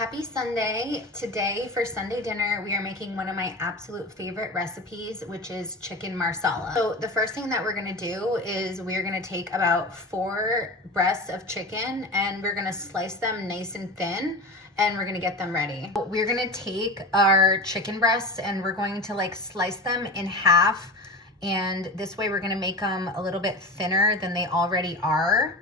Happy Sunday. Today for Sunday dinner, we are making one of my absolute favorite recipes, which is chicken marsala. So the first thing that we're gonna do is we're gonna take about 4 breasts of chicken and we're gonna slice them nice and thin and we're gonna get them ready. We're gonna take our chicken breasts and we're going to like slice them in half, and this way we're gonna make them a little bit thinner than they already are.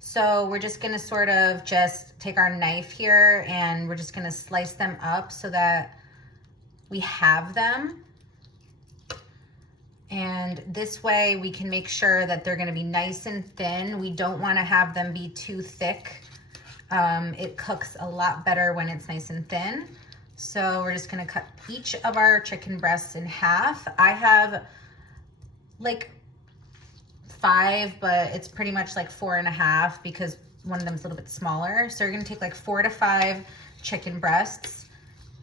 So we're just gonna sort of just take our knife here and we're just gonna slice them up so that we have them. And this way we can make sure that they're gonna be nice and thin. We don't wanna have them be too thick. It cooks a lot better when it's nice and thin. So we're just gonna cut each of our chicken breasts in half. I have like 5, but it's pretty much like 4.5 because one of them is a little bit smaller. So you're gonna take like 4 to 5 chicken breasts,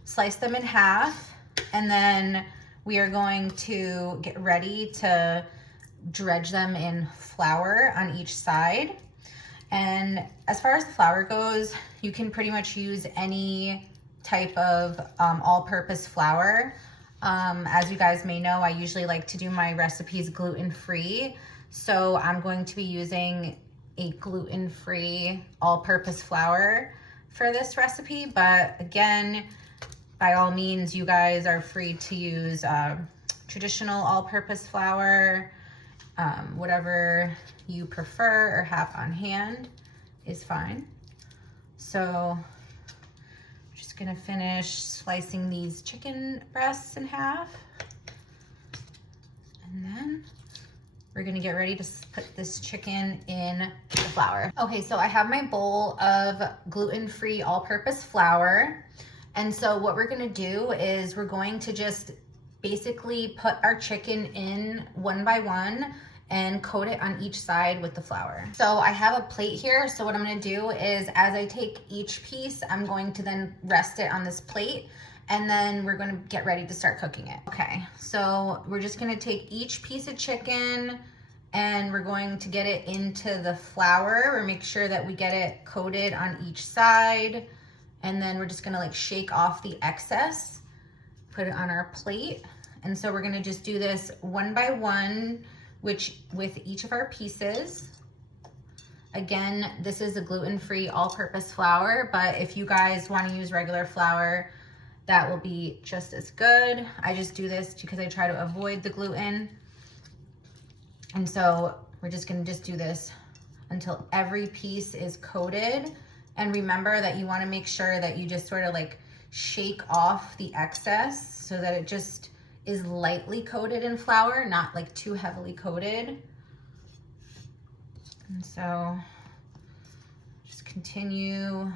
slice them in half, and then we are going to get ready to dredge them in flour on each side. And as far as the flour goes, you can pretty much use any type of all-purpose flour. As you guys may know, I usually like to do my recipes gluten-free. So I'm going to be using a gluten-free all-purpose flour for this recipe. But again, by all means, you guys are free to use traditional all-purpose flour. Whatever you prefer or have on hand is fine. So I'm just gonna finish slicing these chicken breasts in half. And then we're gonna get ready to put this chicken in the flour. Okay, so I have my bowl of gluten-free all-purpose flour. And so what we're gonna do is we're going to just basically put our chicken in one by one and coat it on each side with the flour. So I have a plate here. So what I'm gonna do is as I take each piece, I'm going to then rest it on this plate, and then we're gonna get ready to start cooking it. Okay, so we're just gonna take each piece of chicken and we're going to get it into the flour. Or make sure that we get it coated on each side. And then we're just gonna like shake off the excess, put it on our plate. And so we're gonna just do this one by one, with each of our pieces. Again, this is a gluten-free all-purpose flour, but if you guys wanna use regular flour, that will be just as good. I just do this because I try to avoid the gluten. And so we're just gonna just do this until every piece is coated. And remember that you wanna make sure that you just sort of like shake off the excess so that it just is lightly coated in flour, not like too heavily coated. And so just continue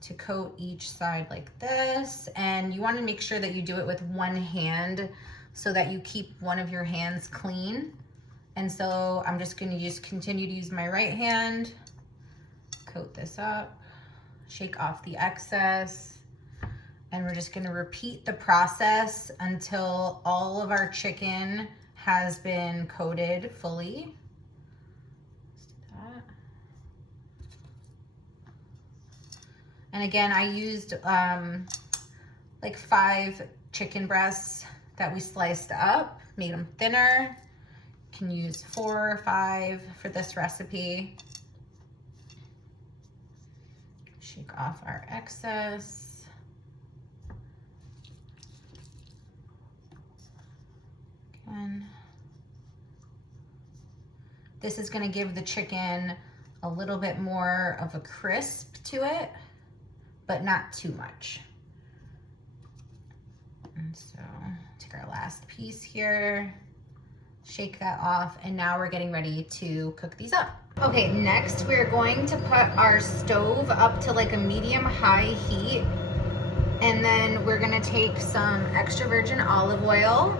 to coat each side like this. And you wanna make sure that you do it with one hand so that you keep one of your hands clean. And so I'm just gonna continue to use my right hand, coat this up, shake off the excess, and we're just gonna repeat the process until all of our chicken has been coated fully. Let's do that. And again, I used like 5 chicken breasts that we sliced up, made them thinner. You can use 4 or 5 for this recipe. Shake off our excess. Again. This is gonna give the chicken a little bit more of a crisp to it, but not too much. And so take our last piece here, shake that off, and now we're getting ready to cook these up. Okay, next we're going to put our stove up to like a medium-high heat, and then we're gonna take some extra virgin olive oil.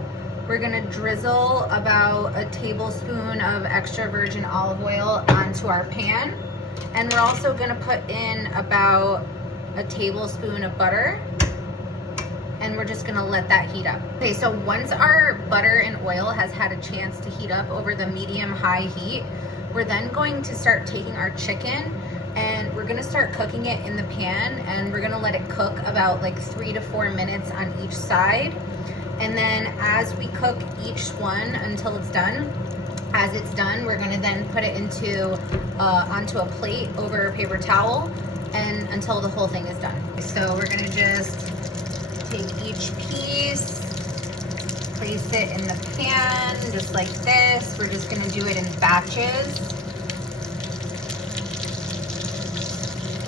We're gonna drizzle about a tablespoon of extra virgin olive oil onto our pan, and we're also gonna put in about a tablespoon of butter, and we're just gonna let that heat up. Okay, so once our butter and oil has had a chance to heat up over the medium-high heat, we're then going to start taking our chicken and we're gonna start cooking it in the pan, and we're gonna let it cook about like 3 to 4 minutes on each side. And then as we cook each one until it's done, as it's done, we're gonna then put it into onto a plate over a paper towel, and until the whole thing is done. So we're gonna just take each piece, place it in the pan just like this. We're just gonna do it in batches.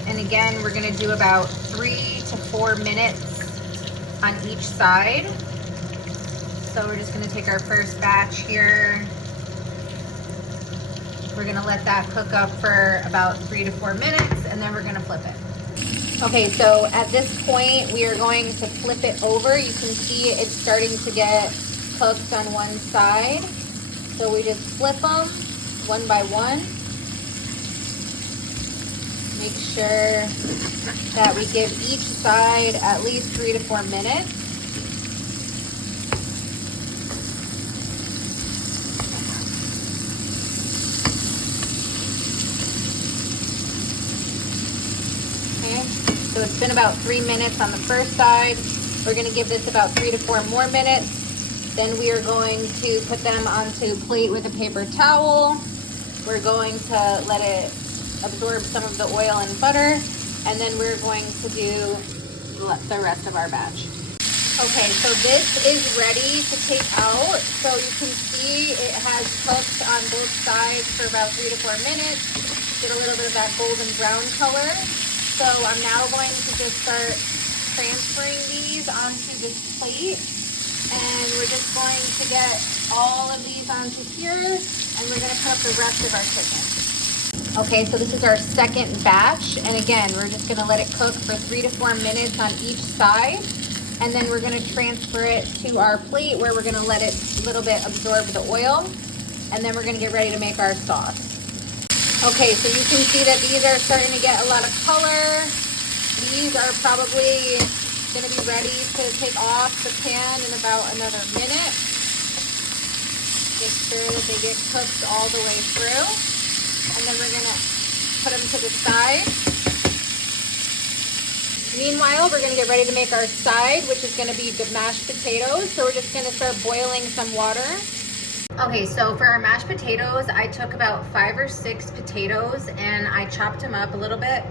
And again, we're gonna do about 3 to 4 minutes on each side. So we're just gonna take our first batch here. We're gonna let that cook up for about 3 to 4 minutes, and then we're gonna flip it. Okay, so at this point, we are going to flip it over. You can see it's starting to get cooked on one side. So we just flip them one by one. Make sure that we give each side at least 3 to 4 minutes. So it's been about 3 minutes on the first side. We're gonna give this about 3 to 4 more minutes. Then we are going to put them onto a plate with a paper towel. We're going to let it absorb some of the oil and butter, and then we're going to do the rest of our batch. Okay, so this is ready to take out. So you can see it has cooked on both sides for about 3 to 4 minutes. Get a little bit of that golden brown color. So I'm now going to just start transferring these onto this plate, and we're just going to get all of these onto here, and we're going to put up the rest of our chicken. Okay, so this is our second batch, and again, we're just going to let it cook for 3 to 4 minutes on each side, and then we're going to transfer it to our plate where we're going to let it a little bit absorb the oil, and then we're going to get ready to make our sauce. Okay, so you can see that these are starting to get a lot of color. These are probably going to be ready to take off the pan in about another minute. Make sure that they get cooked all the way through. And then we're going to put them to the side. Meanwhile, we're going to get ready to make our side, which is going to be the mashed potatoes. So we're just going to start boiling some water. Okay, so for our mashed potatoes, I took about 5 or 6 potatoes and I chopped them up a little bit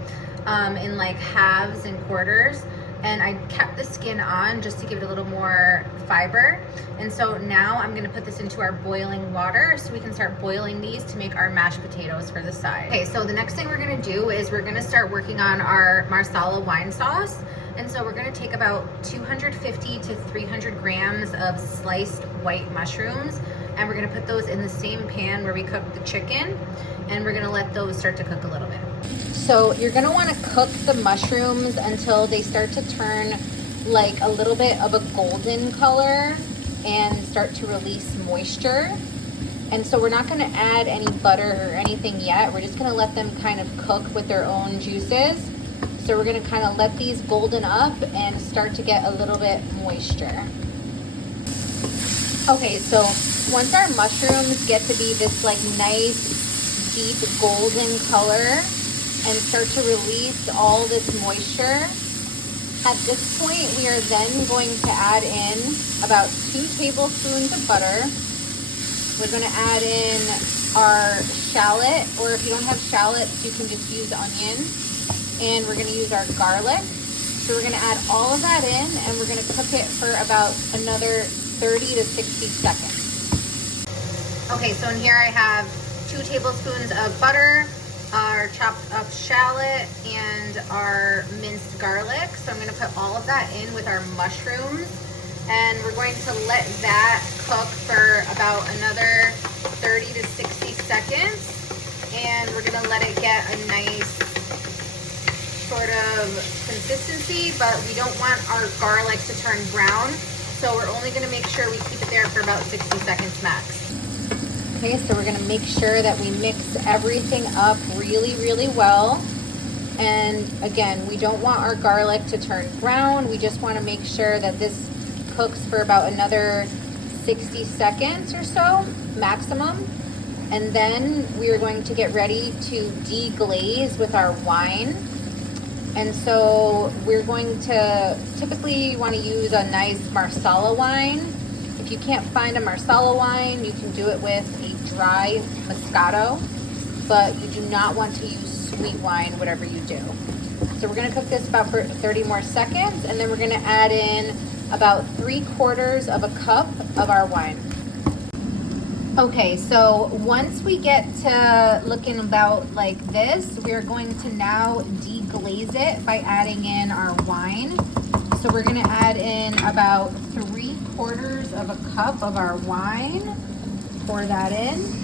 in like halves and quarters, and I kept the skin on just to give it a little more fiber. And so now I'm gonna put this into our boiling water so we can start boiling these to make our mashed potatoes for the side. Okay, so the next thing we're gonna do is we're gonna start working on our Marsala wine sauce. And so we're gonna take about 250 to 300 grams of sliced white mushrooms, and we're gonna put those in the same pan where we cooked the chicken, and we're gonna let those start to cook a little bit. So you're gonna wanna cook the mushrooms until they start to turn like a little bit of a golden color and start to release moisture. And so we're not gonna add any butter or anything yet. We're just gonna let them kind of cook with their own juices. So we're gonna kind of let these golden up and start to get a little bit moisture. Okay, so once our mushrooms get to be this like nice deep golden color and start to release all this moisture, at this point we are then going to add in about 2 tablespoons of butter. We're going to add in our shallot, or if you don't have shallots, you can just use onion. And we're going to use our garlic. So we're going to add all of that in, and we're going to cook it for about another 30 to 60 seconds. Okay, so in here I have 2 tablespoons of butter, our chopped up shallot, and our minced garlic. So I'm going to put all of that in with our mushrooms, and we're going to let that cook for about another 30 to 60 seconds. And we're going to let it get a nice sort of consistency, but we don't want our garlic to turn brown. So we're only going to make sure we keep it there for about 60 seconds max. Okay, so we're going to make sure that we mix everything up really, really well. And again, we don't want our garlic to turn brown. We just want to make sure that this cooks for about another 60 seconds or so, maximum. And then we are going to get ready to deglaze with our wine. And so we're going to typically want to use a nice Marsala wine. If you can't find a Marsala wine, you can do it with a dry Moscato, but you do not want to use sweet wine, whatever you do. So we're gonna cook this about for 30 more seconds, and then we're gonna add in about 3/4 of a cup of our wine. Okay, so once we get to looking about like this, we're going to now deglaze it by adding in our wine. So we're gonna add in about 3/4 of a cup of our wine. Pour that in.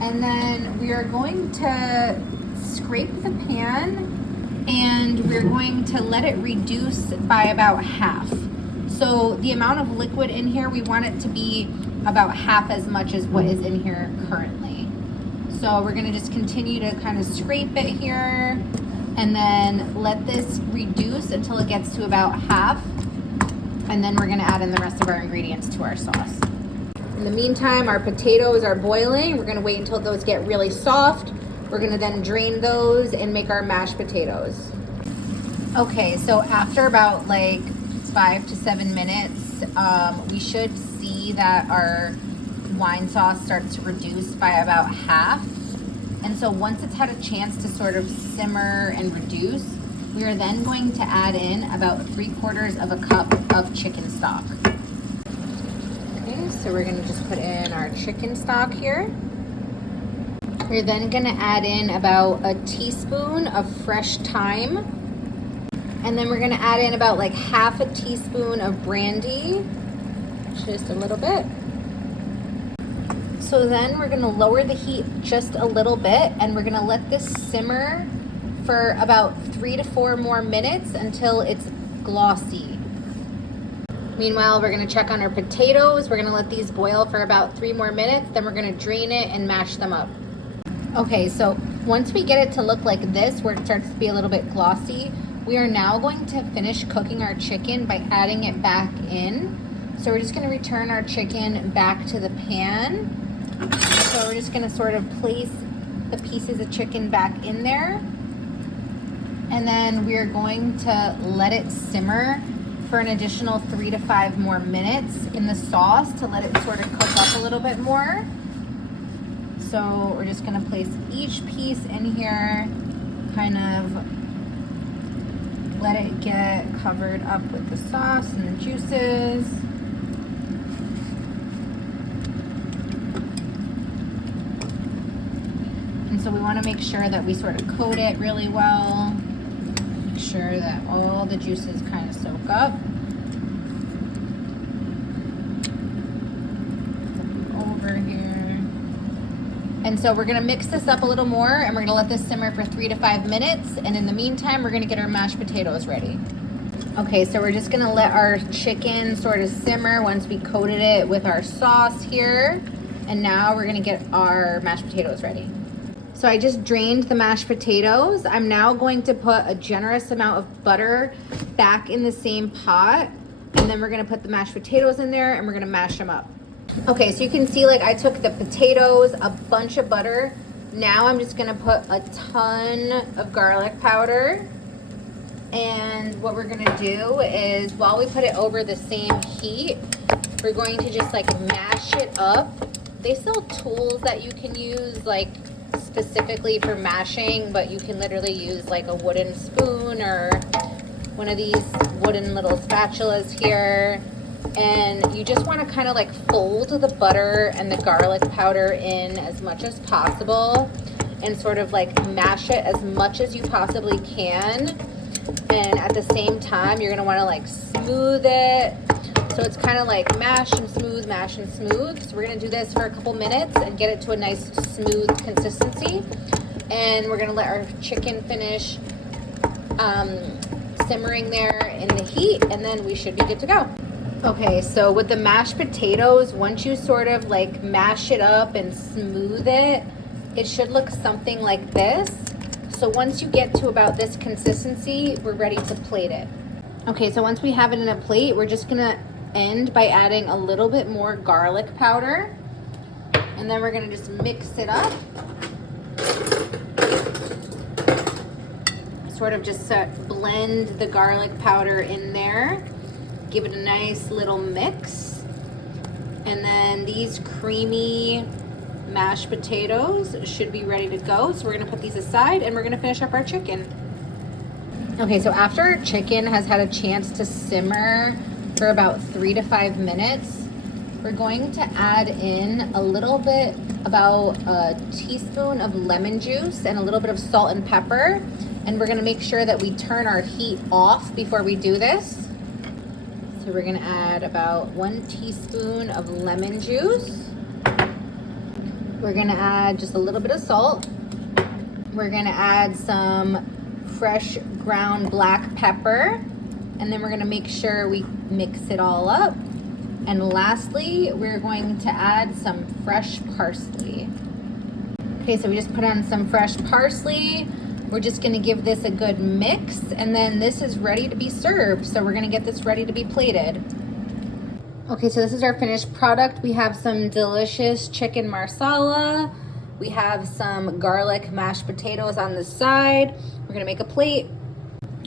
And then we are going to scrape the pan and we're going to let it reduce by about half. So the amount of liquid in here, we want it to be about half as much as what is in here currently. So we're gonna just continue to kind of scrape it here and then let this reduce until it gets to about half. And then we're gonna add in the rest of our ingredients to our sauce. In the meantime, our potatoes are boiling. We're gonna wait until those get really soft. We're gonna then drain those and make our mashed potatoes. Okay, so after about like 5 to 7 minutes, we should see that our wine sauce starts to reduce by about half. And so once it's had a chance to sort of simmer and reduce, we are then going to add in about 3/4 of a cup of chicken stock. Okay, so we're gonna just put in our chicken stock here. We're then gonna add in about a teaspoon of fresh thyme. And then we're gonna add in about like half a teaspoon of brandy, just a little bit. So then we're gonna lower the heat just a little bit and we're gonna let this simmer for about 3 to 4 more minutes until it's glossy. Meanwhile, we're gonna check on our potatoes. We're gonna let these boil for about 3 more minutes, then we're gonna drain it and mash them up. Okay, so once we get it to look like this, where it starts to be a little bit glossy, we are now going to finish cooking our chicken by adding it back in. So we're just gonna return our chicken back to the pan. So we're just gonna sort of place the pieces of chicken back in there. And then we're going to let it simmer for an additional 3 to 5 more minutes in the sauce to let it sort of cook up a little bit more. So we're just gonna place each piece in here, kind of let it get covered up with the sauce and the juices. And so we want to make sure that we sort of coat it really well. Make sure that all the juices kind of soak up. Over here. And so we're gonna mix this up a little more and we're gonna let this simmer for 3 to 5 minutes. And in the meantime, we're gonna get our mashed potatoes ready. Okay, so we're just gonna let our chicken sort of simmer once we coated it with our sauce here. And now we're gonna get our mashed potatoes ready. So I just drained the mashed potatoes. I'm now going to put a generous amount of butter back in the same pot. And then we're gonna put the mashed potatoes in there and we're gonna mash them up. Okay, so you can see like I took the potatoes, a bunch of butter. Now I'm just gonna put a ton of garlic powder. And what we're gonna do is while we put it over the same heat, we're going to just like mash it up. They sell tools that you can use like specifically for mashing, but you can literally use like a wooden spoon or one of these wooden little spatulas here. And you just want to kind of like fold the butter and the garlic powder in as much as possible and sort of like mash it as much as you possibly can. And at the same time, you're going to want to like smooth it. So it's kind of like mash and smooth, mash and smooth. So we're going to do this for a couple minutes and get it to a nice smooth consistency. And we're going to let our chicken finish simmering there in the heat, and then we should be good to go. Okay, so with the mashed potatoes, once you sort of like mash it up and smooth it, it should look something like this. So once you get to about this consistency, we're ready to plate it. Okay, so once we have it in a plate, we're just gonna end by adding a little bit more garlic powder. And then we're gonna just mix it up. Sort of just blend the garlic powder in there. Give it a nice little mix. And then these creamy mashed potatoes should be ready to go. So we're gonna put these aside and we're gonna finish up our chicken. Okay, so after our chicken has had a chance to simmer for about 3 to 5 minutes, we're going to add in a little bit, about a teaspoon of lemon juice and a little bit of salt and pepper. And we're gonna make sure that we turn our heat off before we do this. So we're gonna add about 1 teaspoon of lemon juice. We're gonna add just a little bit of salt. We're gonna add some fresh ground black pepper. And then we're gonna make sure we mix it all up. And lastly, we're going to add some fresh parsley. Okay, so we just put on some fresh parsley. We're just gonna give this a good mix, and then this is ready to be served. So we're gonna get this ready to be plated. Okay, so this is our finished product. We have some delicious chicken marsala. We have some garlic mashed potatoes on the side. We're gonna make a plate.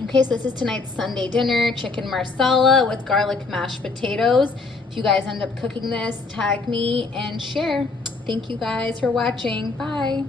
Okay, so this is tonight's Sunday dinner, chicken marsala with garlic mashed potatoes. If you guys end up cooking this, tag me and share. Thank you guys for watching. Bye.